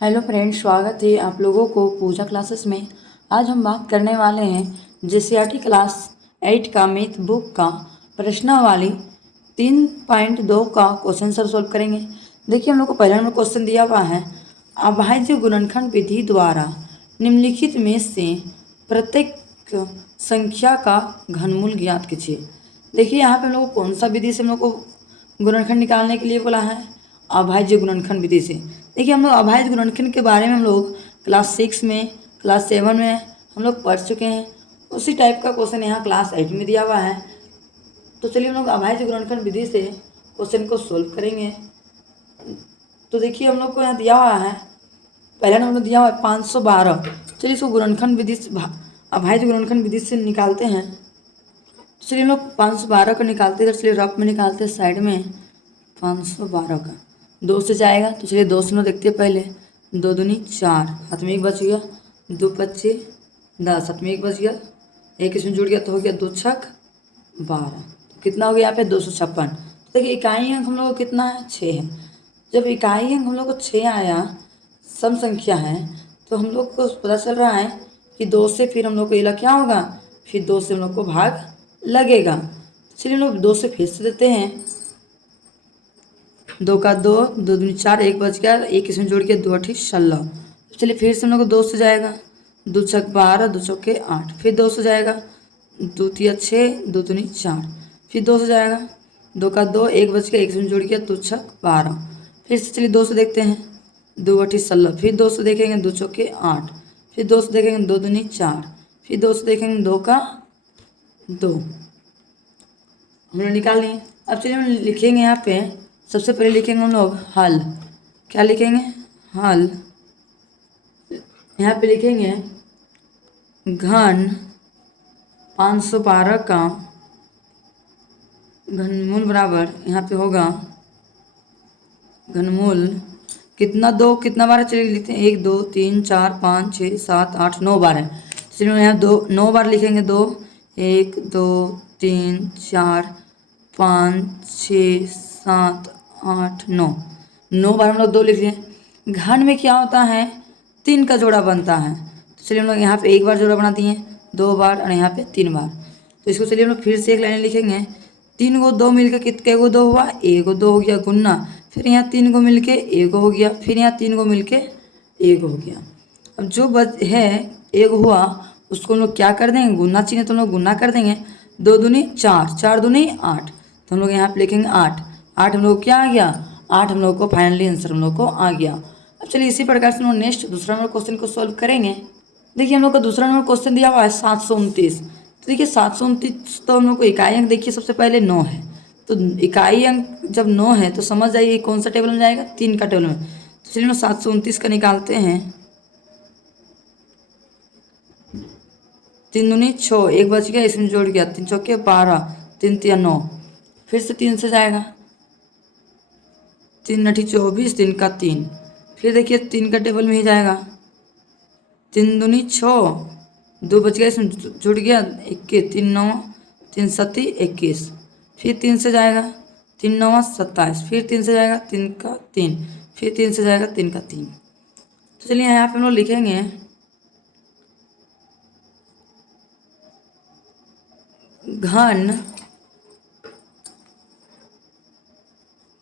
Hello friends, स्वागत है आप लोगों को पूजा क्लासेस में। आज हम बात करने वाले हैं जेसीईआरटी क्लास 8 का मैथ बुक का प्रश्नावली 3.2 का क्वेश्चन सर सॉल्व करेंगे। देखिए, हम लोग को पहला नंबर क्वेश्चन दिया हुआ है, अभाज्य गुणनखंड विधि द्वारा निम्नलिखित में से प्रत्येक संख्या का घनमूल ज्ञात कीजिए। देखिए, यहाँ पे हम लोग को कौन सा विधि से हम लोग को गुणनखंड निकालने के लिए बोला है? अभाज्य गुणनखंड विधि से। देखिए, हम लोग अभाज्य गुणनखंड के बारे में हम लोग क्लास 6 में, क्लास 7 में हम लोग पढ़ चुके हैं। उसी टाइप का क्वेश्चन यहाँ क्लास 8 में दिया हुआ है। तो चलिए हम लोग अभाज्य गुणनखंड विधि से क्वेश्चन को सोल्व करेंगे। तो देखिए, हम लोग को यहाँ दिया हुआ है, पहला नंबर दिया हुआ है 512। चलिए इसको गुणनखंड विधि से, अभाज्य गुणनखंड विधि से निकालते हैं। तो चलिए हम लोग 512 का निकालते हैं। चलिए रफ में निकालते हैं, साइड में 512 का 2 से जाएगा। तो चलिए 2 से देखते हैं पहले। 2 दूनी 4, हाथ में 1 बच गया, 2 पच्चे 10, हाथ में 1 बच गया, 1 इसमें जुड़ गया तो हो गया 2 छक 12। तो कितना हो गया यहाँ पे? 256। तो देखिए इकाई अंक हम लोग को कितना है? 6 है। जब इकाई अंक हम लोग को 6 आया, सम संख्या है, तो हम लोग को पता चल रहा है कि 2 से फिर हम लोग को ये क्या होगा, फिर 2 से हम लोग को भाग लगेगा। चलिए हम लोग 2 से फिर से देते हैं। 2 का 2, 2 दूनी 4, 1 बच गया, 1 इसमें जोड़ के 2 अठी 16। चलिए फिर से हम लोग को 2 से जाएगा। 2 छक 12, 2 चौके 8, फिर 2 से जाएगा। 2 तिया 6, 2 दूनी 4, फिर 2 से जाएगा। 2 का 2, 1 बच गया, 1 इसमें जोड़ के 2 छक 12। फिर से चलिए 2 से देखते हैं। 2 अठी 16, फिर 2 से देखेंगे, 2 चौके 8, फिर 2 से देखेंगे, 2 दूनी 4, फिर 2 से देखेंगे, 2 का 2। हम लोग निकाल लिए। अब चलिए हम लिखेंगे यहाँ पे, सबसे पहले लिखेंगे हम लोग हल। क्या लिखेंगे? हल। यहाँ पे लिखेंगे घन 512 का घनमूल बराबर, यहाँ पे होगा घनमूल कितना, 2 कितना बार है? चलिए लिखते हैं 1 2 3 4 5 6 7 8 9 बार है। चलिए यहाँ 9 बार लिखेंगे। 2 1 2 3 4 5 6 7 8 9 बार हम लोग 2 लिख लिए। घन में क्या होता है? 3 का जोड़ा बनता है। तो चलिए हम लोग यहाँ पे 1 बार जोड़ा बना दिए, 2 बार और यहाँ पे 3 बार। तो इसको चलिए हम लोग फिर से एक लाइन लिखेंगे। 3 को 2 मिलकर कितने को 2 हुआ? 1 2 हो गया गुन्ना। फिर यहाँ 3 को मिलके 1 हो गया, फिर यहाँ 3 को मिलके 1 हो गया। अब जो बच है 1 हुआ, उसको हम लोग क्या कर देंगे? गुना चाहिए तो हम लोग गुना कर देंगे। 2 दूनी 4, 4 दूनी 8, तो हम लोग यहाँ पे लिखेंगे 8। 8 हम लोग क्या आ गया? 8 हम लोग को फाइनली आंसर हम लोग को आ गया। अब चलिए इसी प्रकार से हम लोग नेक्स्ट दूसरा नंबर क्वेश्चन को सॉल्व करेंगे। देखिए हम लोग को दूसरा नंबर क्वेश्चन दिया हुआ है 729। तो देखिए 729 तो हम लोग को इकाई अंक देखिए सबसे पहले 9 है। तो इकाई अंक जब 9 है तो समझ जाइए कौन सा टेबल में जाएगा? 3 का टेबल में। तो चलिए हम 729 का निकालते हैं। 3 दूनी 6, 1 बच गया, इसमें जोड़ गया, 3 चौके 12, 3 तिया 9, फिर से 3 से जाएगा। 3 अठी 24, 3 का 3, फिर देखिए 3 का टेबल में ही जाएगा। 3 दूनी 6, 2 बच गया, इसमें जुड़ गया 21, 3 9, 3 7 21, फिर 3 से जाएगा। 3 9 27, फिर 3 से जाएगा, 3 का 3, फिर 3 से जाएगा, 3 का 3। तो चलिए यहाँ पे हम लोग लिखेंगे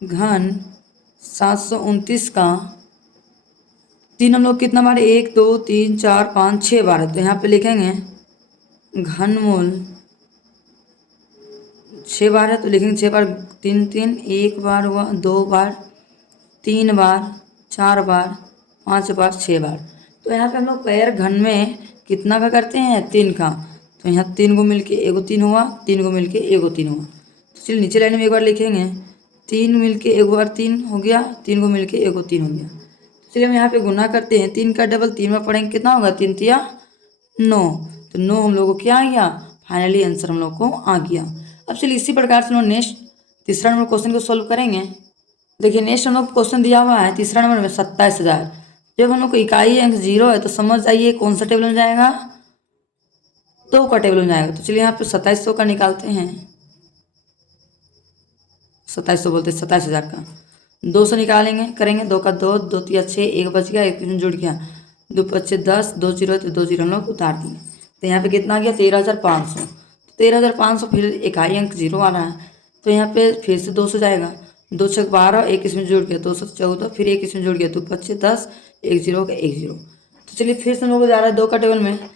घन 729 का 3 हम लोग कितना बार? 1 2 3 4 5 6 बार है। तो यहाँ पे लिखेंगे घनमूल 6 बार है, तो लिखेंगे 6 बार। 3 3, 1 बार हुआ, 2 बार, 3 बार, 4 बार, 5 बार, 6 बार। तो यहाँ पे हम लोग पैर घन में कितना का करते हैं? 3 का। तो यहाँ 3 को मिलके एगो 3 हुआ, 3 को मिलके एगो 3 हुआ। तो चलिए नीचे लाइन में एक बार लिखेंगे। 3 मिलके एक बार 3 हो गया, 3 को मिलके एगो 3 हो गया। तो चलिए हम यहाँ पे गुना करते हैं। 3 का डबल 3 में पढ़ेंगे, कितना होगा? 3 तिया 9। तो 9 हम लोग को क्या आ गया? फाइनली आंसर हम लोग को आ गया। अब चलिए इसी प्रकार से हम लोग नेक्स्ट तीसरा नंबर क्वेश्चन को सॉल्व करेंगे। देखिए नेक्स्ट हम लोग क्वेश्चन दिया हुआ है तीसरा नंबर में 27,000। जब हम लोग को इकाई अंक 0 है तो समझ जाइए कौन सा टेबल में जाएगा? 2 का टेबल में जाएगा। तो चलिए यहाँ पे 2700 का निकालते हैं। 2700 बोलते हैं 27,000 का। 2 से निकालेंगे, करेंगे 2 का 2, 2 तिया 6, 1 बच गया, 1 इसमें जुड़ गया, 2 पच्चे 10, 2 जीरो तो 2 जीरो हम लोग उतार दिए। तो यहाँ पे कितना आ गया 13,500। 13,500 फिर इकाई अंक जीरो आ रहा है, तो यहाँ पे फिर से 2 से जाएगा, 2 छक 12, 1 इसमें जुड़ गया, 2 7 14, फिर 1 इसमें जुड़ गया, 2 पच्चे 10, 1 जीरो का 1 जीरो। तो चलिए फिर से हम लोग को जा रहा है 2 का टेबल में,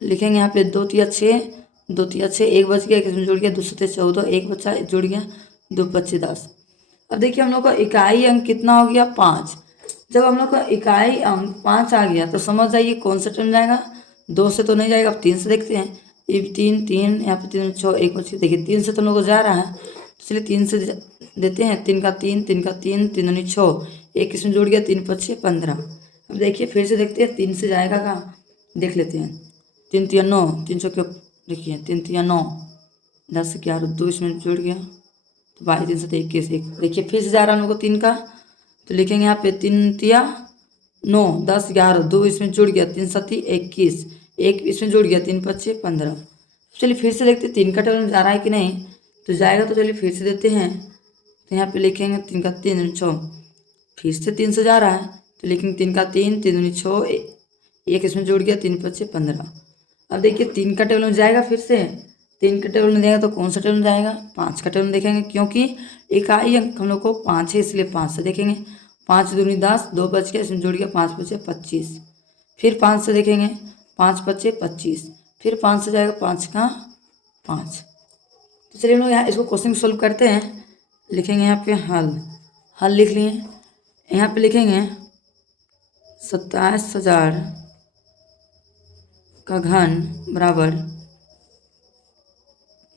लिखेंगे यहाँ पे 2 तिया 6, 2 तिया 6, 1 बच गया, 1 इसमें जुड़ गया, 2 सत्ते 14, 1 बच्चा जुड़ गया, 2 पच्चे 10। अब देखिए हम लोग का इकाई अंक कितना हो गया 5। जब हम लोग का इकाई अंक 5 आ गया तो समझ जाइए कौन सा टर्म जाएगा, 2 से तो नहीं जाएगा। अब 3 से देखते हैं, ये 3 3 यहाँ पे 3 6, 1 बच्चे, देखिए 3 से तो हम लोग को जा रहा है, तो चलिए 3 से देते हैं, 3 का 3, 3 का 3, 3 दूनी 6, 1 इसमें जुड़ गया, 3 पच्चे 15। अब देखिए फिर से देखते हैं 3 से जाएगा कहाँ, देख लेते हैं, 3 तिया 9, 3 चौके देखिए 3 तिया 9, 10 11, 2 इसमें जुड़ गया, तो 22 3 7 21 1। देखिए फिर से जा रहा है हम लोग को 3 का, तो लिखेंगे यहाँ पे 3 तिया 9, 10 11, 2 इसमें जुड़ गया, 3 सत्ती 21, 1 इसमें जुड़ गया, 3 पच्चे 15। चलिए फिर से देखते 3 का टेबल में जा रहा है कि नहीं, तो जाएगा, तो चलिए फिर से देते हैं, तो यहाँ पे लिखेंगे 3 का 3 6, फिर से 3 से जा रहा है, तो लिखेंगे 3 का 3, 3 दूनी 6, 1 इसमें जुड़ गया, 3 पच्चे 15। अब देखिए 3 का टेबल में जाएगा, फिर से 3 का टेबल में जाएगा, तो कौन सा टेबल में जाएगा, 5 का टेबल में देखेंगे, क्योंकि इकाई अंक हम लोग को 5 है, इसलिए 5 से देखेंगे, 5 दूनी 10, 2 बच गया, इसमें जुड़ गया, 5 पच्चे 25, फिर 5 से देखेंगे, 5 पच्चे 25, फिर 5 से जाएगा, 5 का 5। तो चलिए हम लोग यहाँ इसको क्वेश्चन सोल्व करते हैं, लिखेंगे यहाँ पे हल लिख लिए, यहाँ पे लिखेंगे 27,000 का घन बराबर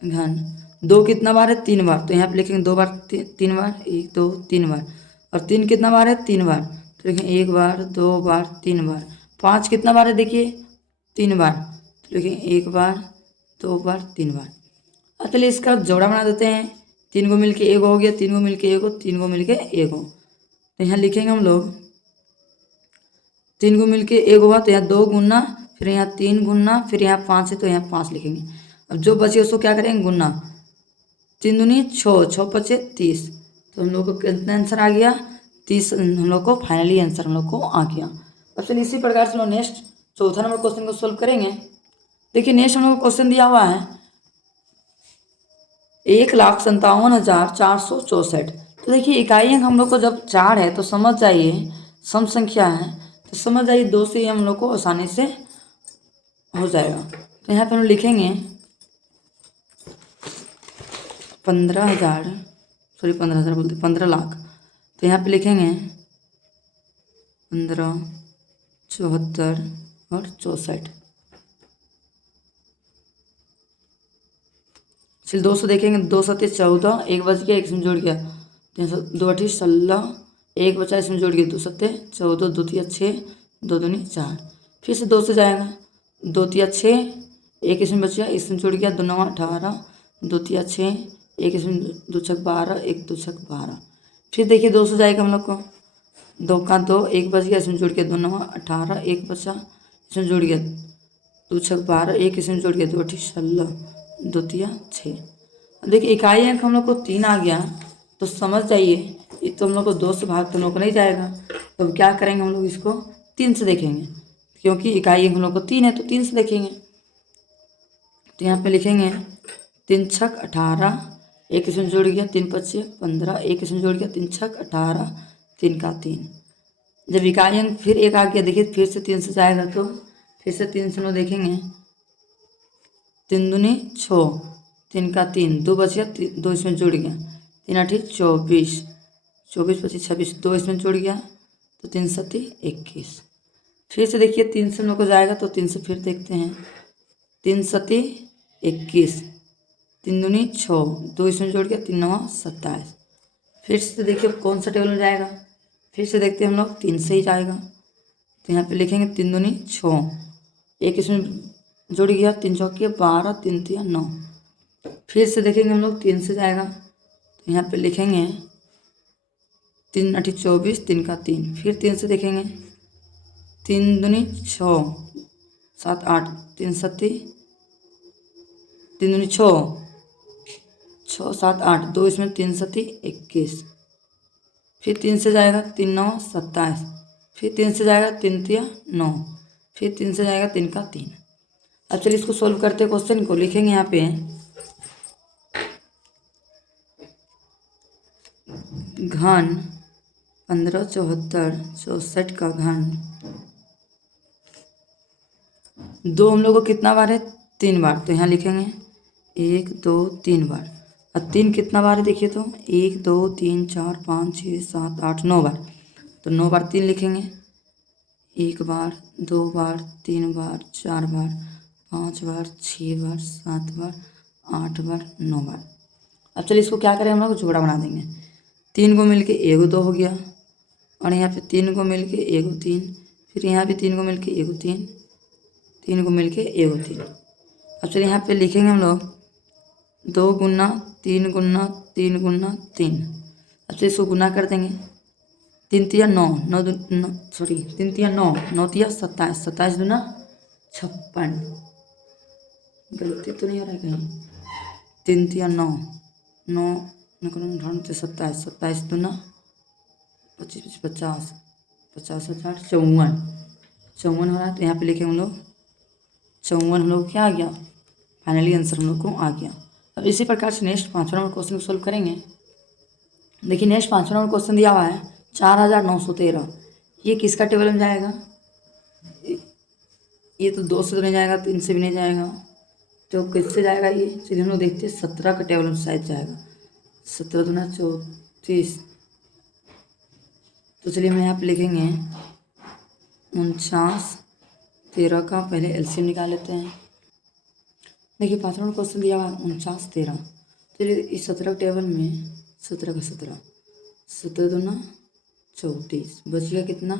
घन, 2 कितना बार है 3 बार, तो यहाँ पे लिखेंगे 2 बार 3 बार, 1 2 3 बार, और 3 कितना बार है 3 बार, तो लिखेंगे 1 बार 2 बार 3 बार। 5 कितना बार है देखिए 3 बार, तो लिखेंगे 1 बार 2 बार 3 बार। अब चलिए इसका जोड़ा बना देते हैं, 3 को मिलके 1 हो गया, 3 को मिलके 1 हो, 3 को मिलके 1 हो, तो यहाँ लिखेंगे हम लोग 3 को मिलके 1 हुआ, तो यहाँ 2 गुना, फिर यहाँ 3 गुना, फिर यहाँ 5 है, तो यहाँ 5 लिखेंगे। अब जो बचे उसको क्या करेंगे गुना, 3 दूनी 6, 6 पचे 30, तो हम लोग को कितना आंसर आ गया 30, हम लोग को फाइनली आंसर हम लोग को आ गया। अब चलिए इसी प्रकार से हम लोग नेक्स्ट चौथा नंबर क्वेश्चन को सोल्व करेंगे। देखिए नेक्स्ट हम लोग को क्वेश्चन दिया हुआ है 1,57,464। तो देखिए इकाई अंक हम लोग को जब 4 है तो समझ जाइए सम संख्या है, तो समझ जाइए 2 से ही हम लोग को आसानी से हो जाएगा। तो यहाँ पे हम लिखेंगे 15,000 बोलते 15 लाख, तो यहाँ पे लिखेंगे 15 74 और 64। चलिए 200 देखेंगे, 2 सत्ते 14, 1 बच गया, 1 इसमें जुड़ गया, 2 अठी 16, 1 बचा इसमें जुड़ गया, 2 सत्ते 14, 2 तिया 6, 2 दूनी 4, फिर से 2 से जाएगा, 2 तिया 6, 1 इसमें बच गया, इसमें जुड़ गया, 2 9 18, 2 तिया 6, 1 इसमें 2 छक 12, 1 2 छक 12, फिर देखिए 2 से जाएगा हम लोग को, 2 का 2, 1 बच गया, इसमें जुड़ गया, 2 9 18, 1 बचा इसमें जुड़ गया, 2 छक 12, 1 इसमें जुड़ गया, 2 अठी 16, 2 तिया 6। अब देखिए इकाई अंक हम लोग को 3 आ गया, तो समझ जाइए ये तो हम लोग को 2 से भाग तो हम लोग को नहीं जाएगा, तो क्या करेंगे हम लोग इसको 3 से देखेंगे, क्योंकि इकाई अंक हम लोग को 3 है तो 3 से देखेंगे। तो यहाँ पे लिखेंगे 3 छक 18, 1 इसमें जुड़ गया, 3 पच्चे 15, 1 इसमें जुड़ गया, 3 छक 18, 3 का 3। जब इकाई अंक फिर 1 आ गया, देखिए फिर से 3 से जाएगा, तो फिर से 3 से हम लोग देखेंगे, 3 दूनी 6, 3 का 3, 2 बच गया, 2 इसमें जुड़ गया, 3 आठी 24, 24 25 26, 2 इसमें जुड़ गया, तो 3 सत्ती 21। फिर से देखिए 3 से हम लोग को जाएगा, तो 3 से फिर देखते हैं, 3 सत्ती 21, 3 दूनी 6, 2 इसमें जुड़ गया, 3 9 27। फिर से देखिए कौन सा टेबल में जाएगा, फिर से देखते हैं हम लोग 3 से ही जाएगा, तो यहाँ पे लिखेंगे 3 दूनी 6, 1 इसमें जुड़ गया, 3 चौके 12, 3 तिया 9। फिर से देखेंगे हम लोग 3 से जाएगा, तो यहाँ पे लिखेंगे 3 अठी 24, 3 का 3, फिर 3 से देखेंगे, 3 दूनी 6, 7 8, 3 सत्ती 3 दूनी 6, 6 7 8, 2 इसमें 3 सत्ती 21। फिर 3 से जाएगा 3 9 27, फिर 3 से जाएगा 3 तिया 9, फिर 3 से जाएगा 3 का 3। अब चलिए इसको सोल्व करते क्वेश्चन को। लिखेंगे यहाँ पे घन 1574 64 का घन। दो हम लोग को कितना बार है? 3 बार। तो यहाँ लिखेंगे 1 2 3 बार। और 3 कितना बार है देखिए तो 1 2 3 4 5 6 7 8 9 बार। तो 9 बार 3 लिखेंगे। 1 बार 2 बार 3 बार 4 बार 5 बार 6 बार 7 बार 8 बार 9 बार। अब चलिए इसको क्या करें, हम लोग जोड़ा बना देंगे। 3 को मिलके 1 2 हो गया, और यहाँ पे 3 को मिलके 1 3, फिर यहाँ भी 3 को मिलके 1 3, 3 को मिलके 1 3। अब चलिए यहाँ पे लिखेंगे हम लोग 2 गुना 3 गुना 3 गुना 3। अब चलिए इसको गुना कर देंगे। 3 तिया 9 9 सॉरी 3 तिया 9 9 तिया 27 27 दूना 56। गलती तो नहीं हो रहा है कहीं? 3 तिया 9 9 ढूंढते 27 27 दूना 25 50 50 50 54 54 हो रहा है। तो यहाँ पे लिखे हम लोग 54 हम लोग क्या आ गया? फाइनली आंसर हम लोग को आ गया। अब इसी प्रकार से नेक्स्ट 5वां नंबर क्वेश्चन को सोल्व करेंगे। देखिए नेक्स्ट 5वां नंबर क्वेश्चन दिया हुआ है 4913। ये किसका टेबल में जाएगा? ये तो 2 से तो नहीं जाएगा, 3 से भी नहीं जाएगा, तो किससे जाएगा ये? चलिए हम लोग देखते हैं 17 का टेबल में शायद जाएगा। 17 दूना 34। तो चलिए हम यहाँ पे लिखेंगे 49 13 का पहले एलसीएम निकाल लेते हैं। देखिए 5वां नंबर क्वेश्चन दिया हुआ है 49 13। चलिए इस 17 टेबल में 17 का 17 17 दूना 34, बचिएगा कितना?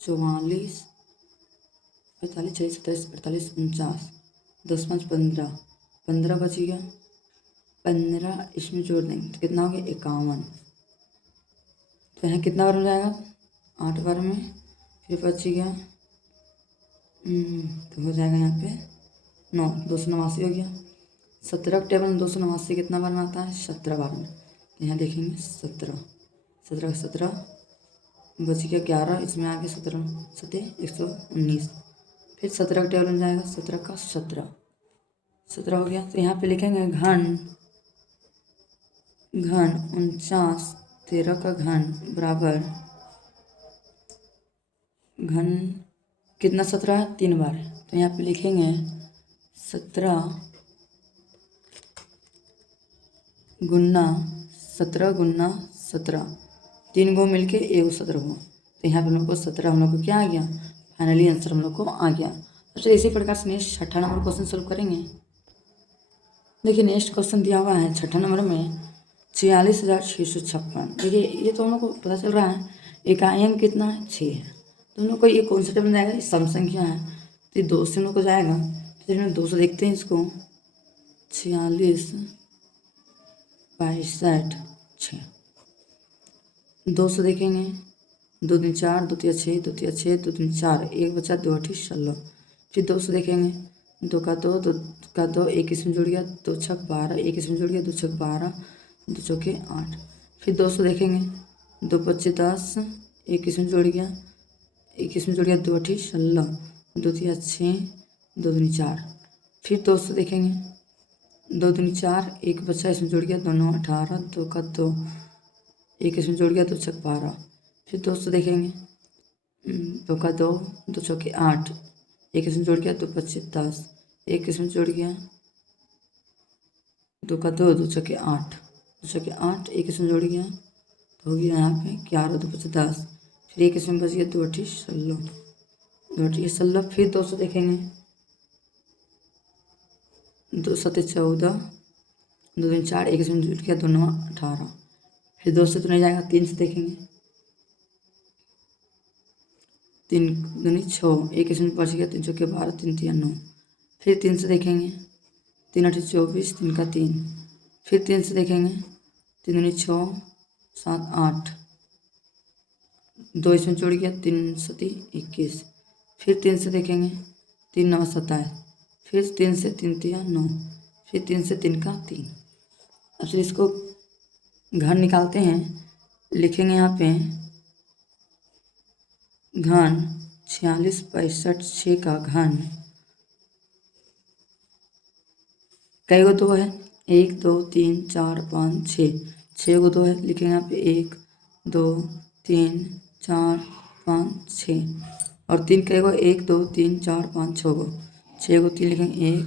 44 45 46 27 48 49, 10 5 15 15 बचिएगा। 15 इसमें जोड़ देंगे तो कितना हो गया? 51। तो यहाँ कितना बार हो जाएगा? 8 बार में। फिर बचिएगा तो हो जाएगा यहाँ पे 9 289 हो गया। 17 टेबल में 289 कितना बार में आता है? 17 बार में। तो यहाँ देखेंगे 17 17 का 17 बच गया 11, इसमें आ गया 17 17 119। फिर 17 का टेबल में जाएगा 17 का 17 17 हो गया। तो यहाँ पे लिखेंगे घन 49 13 का घन बराबर घन कितना 17 है? 3 बार। तो यहाँ पे लिखेंगे 17 गुना 17 3 को मिलके 1 17 हुआ। तो यहाँ पे हम लोग को 17 हम लोग को क्या आ गया? फाइनली आंसर हम लोग को आ गया। तो चलिए इसी प्रकार से नेक्स्ट 6ठा नंबर क्वेश्चन सोल्व करेंगे। देखिए नेक्स्ट क्वेश्चन दिया हुआ है 6ठा नंबर में 46,656। देखिए ये तो हम लोग को पता चल रहा है इकाई अंक कितना है? 6 है। तो हम लोग को ये कौन सा टेबल जाएगा? सम संख्या है, तो ये 2 से हम लोग को जाएगा। तो इसमें 2 से देखते हैं इसको 46 62 6। 2 से देखेंगे 2 3 4 2 3 6 2 3 6 2 3 4 1 बचा 2 8 16। फिर 2 से देखेंगे 2 का 2 2 का 2 1 इसमें जुड़ गया 2 छक 12 1 इसमें जुड़ गया 2 छक 12 2 चौके 8। फिर 2 से देखेंगे 2 25 10 1 इसमें जुड़ गया 1 इसमें जुड़ गया 2 8 16 2 3 6 2 3 4। फिर 2 से देखेंगे 2 3 4 1 बचा इसमें जुड़ गया 2 9 18 2 का 2 1 इसमें जुड़ गया 2 छक 12। फिर 2 से देखेंगे 2 का 2 2 चौके 8 1 इसमें जुड़ गया 2 25 10 1 इसमें जुड़ गया 2 का 2 2 चौके 8 2 चौके 8 1 इसमें जुड़ गया तो हो गया यहाँ पे 11 2 25 10। फिर 1 इसमें बच गया 2 8 16 2 8 16। फिर 2 से देखेंगे 2 7 14 2 3 4 1 इसमें जुड़ गया 2 9 18। फिर 2 से तो नहीं जाएगा 3 से देखेंगे 3 दूनी 6 1 इसमें बच गया 3 चौके 12 3 3 9। फिर 3 से देखेंगे 3 8 24 3 का 3। फिर 3 से देखेंगे 3 दूनी 6 7 8 2 इसमें जुड़ गया 3 7 21। फिर 3 से देखेंगे 3 9 27। फिर 3 से 3 3 9। फिर 3 से 3 का 3। अब फिर इसको घर निकालते हैं। लिखेंगे यहाँ पे घन 46 65 6 का घन कई गो 2 है 1 2 3 4 5 6 गो 2 है। लिखेंगे यहाँ पे 1 2 3 4 5 6 और 3 कई गो 1 2 3 4 5 6 गो 6 गो 3 लिखेंगे 1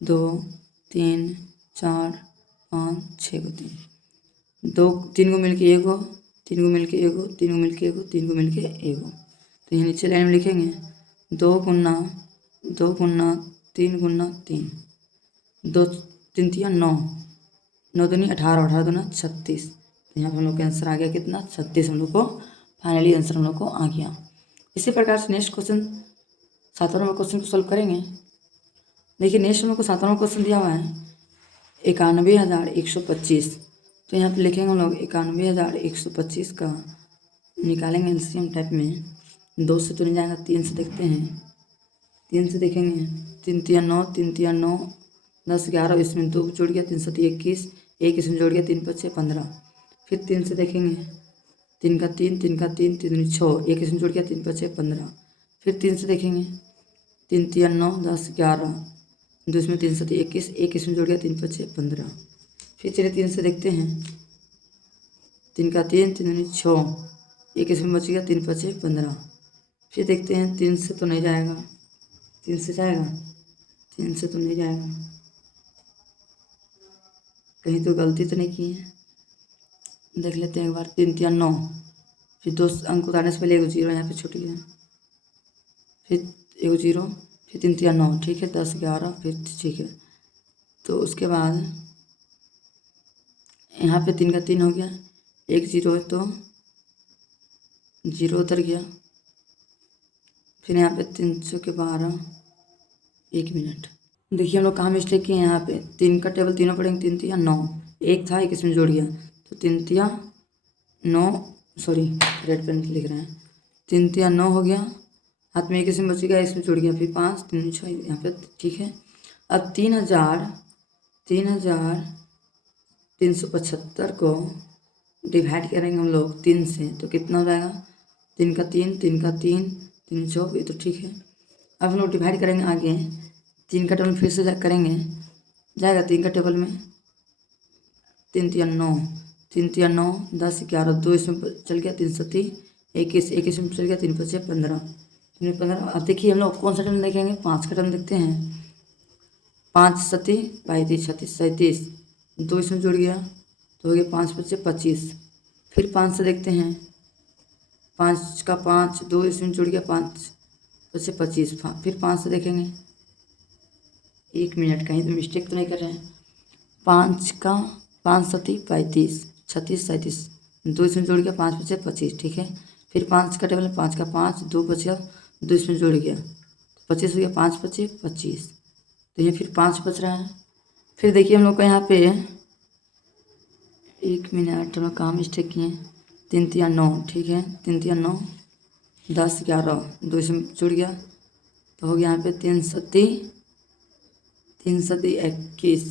2 3 4 5 6 गो 3 दो 3 को मिलके 1 गो 3 को मिलके 1 गो 3 को मिलके 1 गो 3 को मिलके 1 गो। तो यहाँ नीचे लाइन में लिखेंगे 2 गुना 2 गुना 3 गुना 3 2 3 3 9 9 दूनी 18 18 दूना 36। तो यहाँ पर हम लोग का आंसर आ गया कितना 36। हम लोग को फाइनली आंसर हम लोग को आ गया। इसी प्रकार से नेक्स्ट क्वेश्चन 7वां नंबर क्वेश्चन को सॉल्व करेंगे। देखिए नेक्स्ट हम लोग को 7वां नंबर क्वेश्चन दिया हुआ है 91,125। तो यहाँ पे लिखेंगे हम लोग 91,125 का निकालेंगे एलसीएम टाइप में। 2 से तो नहीं जाएगा 3 से देखते हैं 3 से देखेंगे 3 3 9 3 3 9 10 11 इसमें 2 जोड़ गया 3 7 21 1 इसमें जोड़ गया 3 5 15। फिर 3 से देखेंगे 3 का 3 3 का 3 3 6 1 इसमें जोड़ गया 3 5 15। फिर 3 से देखेंगे 3 3 9 10 11 2 इसमें 3 7 21 1 इसमें जोड़ गया 3 5 15। फिर चलिए 3 से देखते हैं 3 का 3 3 6 1 इसमें बच गया 3 5 15। फिर देखते हैं 3 से तो नहीं जाएगा 3 से जाएगा 3 से तो नहीं जाएगा कहीं तो गलती तो नहीं की है। देख लेते हैं एक बार 3 3 9 फिर 2 अंक उतारने से पहले 1 0 यहाँ पे छूट गया फिर 1 0 फिर 3 3 9 ठीक है 10 11 फिर ठीक है। तो उसके बाद यहाँ पे 3 का 3 हो गया 1 0 है तो 0 उतर गया। फिर यहाँ पे 300 के 12 1 मिनट। देखिए हम लोग कहाँ मिस्टेक किए हैं। यहाँ पे 3 का टेबल तीनों पढ़ेंगे 3 3 9 1 था 1 इसमें जोड़ गया तो 3 3 9 सॉरी रेड पेन लिख रहे हैं 3 3 9 हो गया हाथ में 1 इसमें बच गया इसमें जुड़ गया फिर 5 3 6 यहाँ पे ठीक है। अब 3,375 को डिवाइड करेंगे हम लोग 3 से तो कितना हो जाएगा 3 का 3 3 का 3 3 4 ये तो ठीक है। अब हम लोग डिवाइड करेंगे आगे 3 का टेबल फिर से करेंगे जाएगा 3 का टेबल में 3 3 9 3 3 9 10 11 2 इसमें चल गया 3 7 21 1 इसमें चल गया 3 5 15 3 15। अब देखिए हम लोग कौन सा टर्म देखेंगे 5 का टर्म देखते हैं 5 7 35 36 37 2 इसमें जुड़ गया तो हो गया 5 5 25। फिर 5 से देखते हैं 5 का 5 2 इसमें जुड़ गया 5 5 25। फिर 5 से देखेंगे 1 मिनट कहीं तो मिस्टेक तो नहीं कर रहे हैं 5 का 5 7 35 36 37 2 इसमें जोड़ गया 5 5 25 ठीक है। फिर 5 का टेबल 5 का 5 2 बचा 2 इसमें जोड़ गया 25 हो गया 5 5 25 तो ये फिर 5 बच रहा है। फिर देखिए हम लोग का यहाँ पे 1 मिनट हम लोग कहाँ मिस्टेक किए 3 3 9 ठीक है 3 3 9 10 11 2 इसमें जुड़ गया तो हो गया यहाँ पे 3 7 21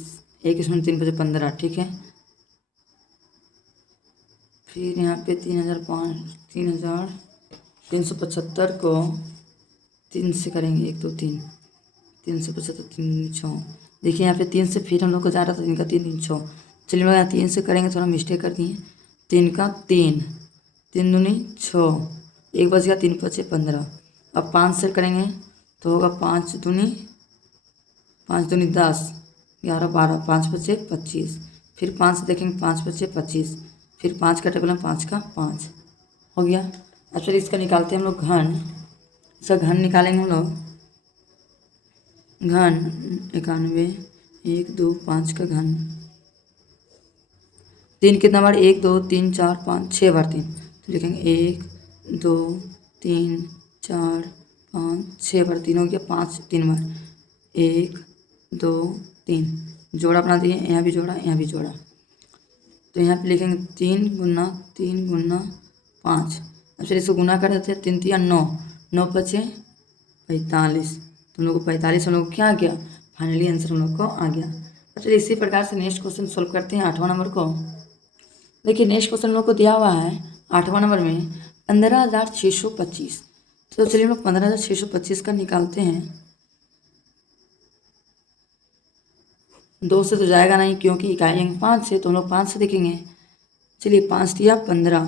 1 इसमें 3 5 15 ठीक है। फिर यहाँ पे 3,375 को 3 से करेंगे 1 2 3 375 3 6 देखिए यहाँ पे 3 से फिर हम लोग को जा रहा था 3 का 3 3 6 चलिए मैं 3 से करेंगे थोड़ा मिस्टेक कर दिए 3 का 3 3 दूनी 6 1 बच गया 3 5 15। अब 5 से करेंगे तो होगा 5 दूनी 10 11 12 5 5 25। फिर 5 से देखेंगे 5 5 25 फिर 5 का टेबल में 5 का 5 हो गया। अब चलिए इसका निकालते हैं हम लोग घन। इसका घन निकालेंगे हम लोग घन 91 1 2 5 का घन 3 कितना बार 1 2 3 4 5 6 बार 3 तो लिखेंगे 1 2 3 4 5 6 बार 3 हो गया 5 3 बार 1 2 3 जोड़ा बना दिए यहाँ भी जोड़ा यहाँ भी जोड़ा तो यहाँ पे लिखेंगे 3 गुना 3 गुना 5। अब चलिए इसको गुना कर देते हैं 3 3 9 9 5 45 तो हम लोग को 45 हम लोग को क्या आ गया फाइनली आंसर हम लोग को आ गया। अब चलिए इसी प्रकार से नेक्स्ट क्वेश्चन सॉल्व करते हैं 8वां नंबर को। देखिए नेक्स्ट क्वेश्चन हम लोग को दिया हुआ है 8वां नंबर में 15,625। तो चलिए हम लोग 15,625 का निकालते हैं। 2 से तो जाएगा नहीं क्योंकि इकाई अंक 5 से, तो हम लोग 5 से देखेंगे। चलिए 5 दिया 15,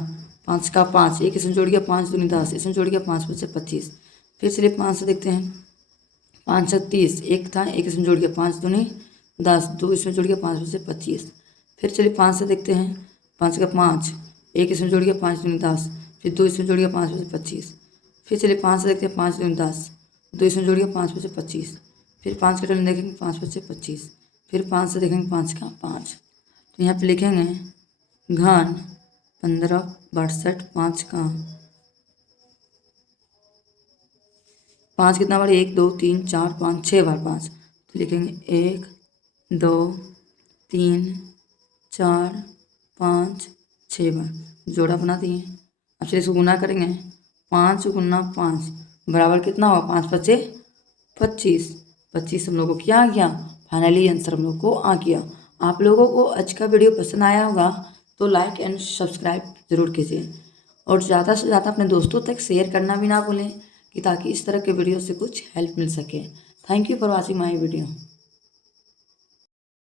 5 का 5, एक इसमें जोड़ गया 5 दूनी 10, इसमें जोड़ गया 5 बचे 25। फिर चलिए 5 से देखते हैं। 5 से 30, एक था, एक इसमें जोड़ गया 5 दूनी 10, 2 इसमें जोड़ गया 5 बचे 25। फिर चलिए 5 से देखते हैं। 5 का 5, एक इसमें जोड़ गया 5 दूनी 10, फिर 2 इसमें जोड़ गया 5 बचे 25। फिर चलिए 5 से देखते हैं। 5 दूनी 10, 2 इसमें जोड़ गया 5 बचे 25। फिर 5 का टर्न देखेंगे 5 बचे 25। फिर 5 से देखेंगे 5 का 5, तो यहाँ पे लिखेंगे घन 15 62 5 का 5 कितना बार, 1 2 3 4 5 6 बार 5, तो लिखेंगे 1 2 3 4 5 6 बार, जोड़ा बना दिए। अब चलिए इसको गुना करेंगे। 5 गुना 5 बराबर कितना हुआ, 5 बचे 25। 25 हम लोग को क्या आ गया, फाइनली आंसर हम लोग को आ गया। आप लोगों को आज का वीडियो पसंद आया होगा तो लाइक एंड सब्सक्राइब ज़रूर कीजिए और ज़्यादा से ज़्यादा अपने दोस्तों तक शेयर करना भी ना भूलें कि ताकि इस तरह के वीडियो से कुछ हेल्प मिल सके। Thank you for watching my video.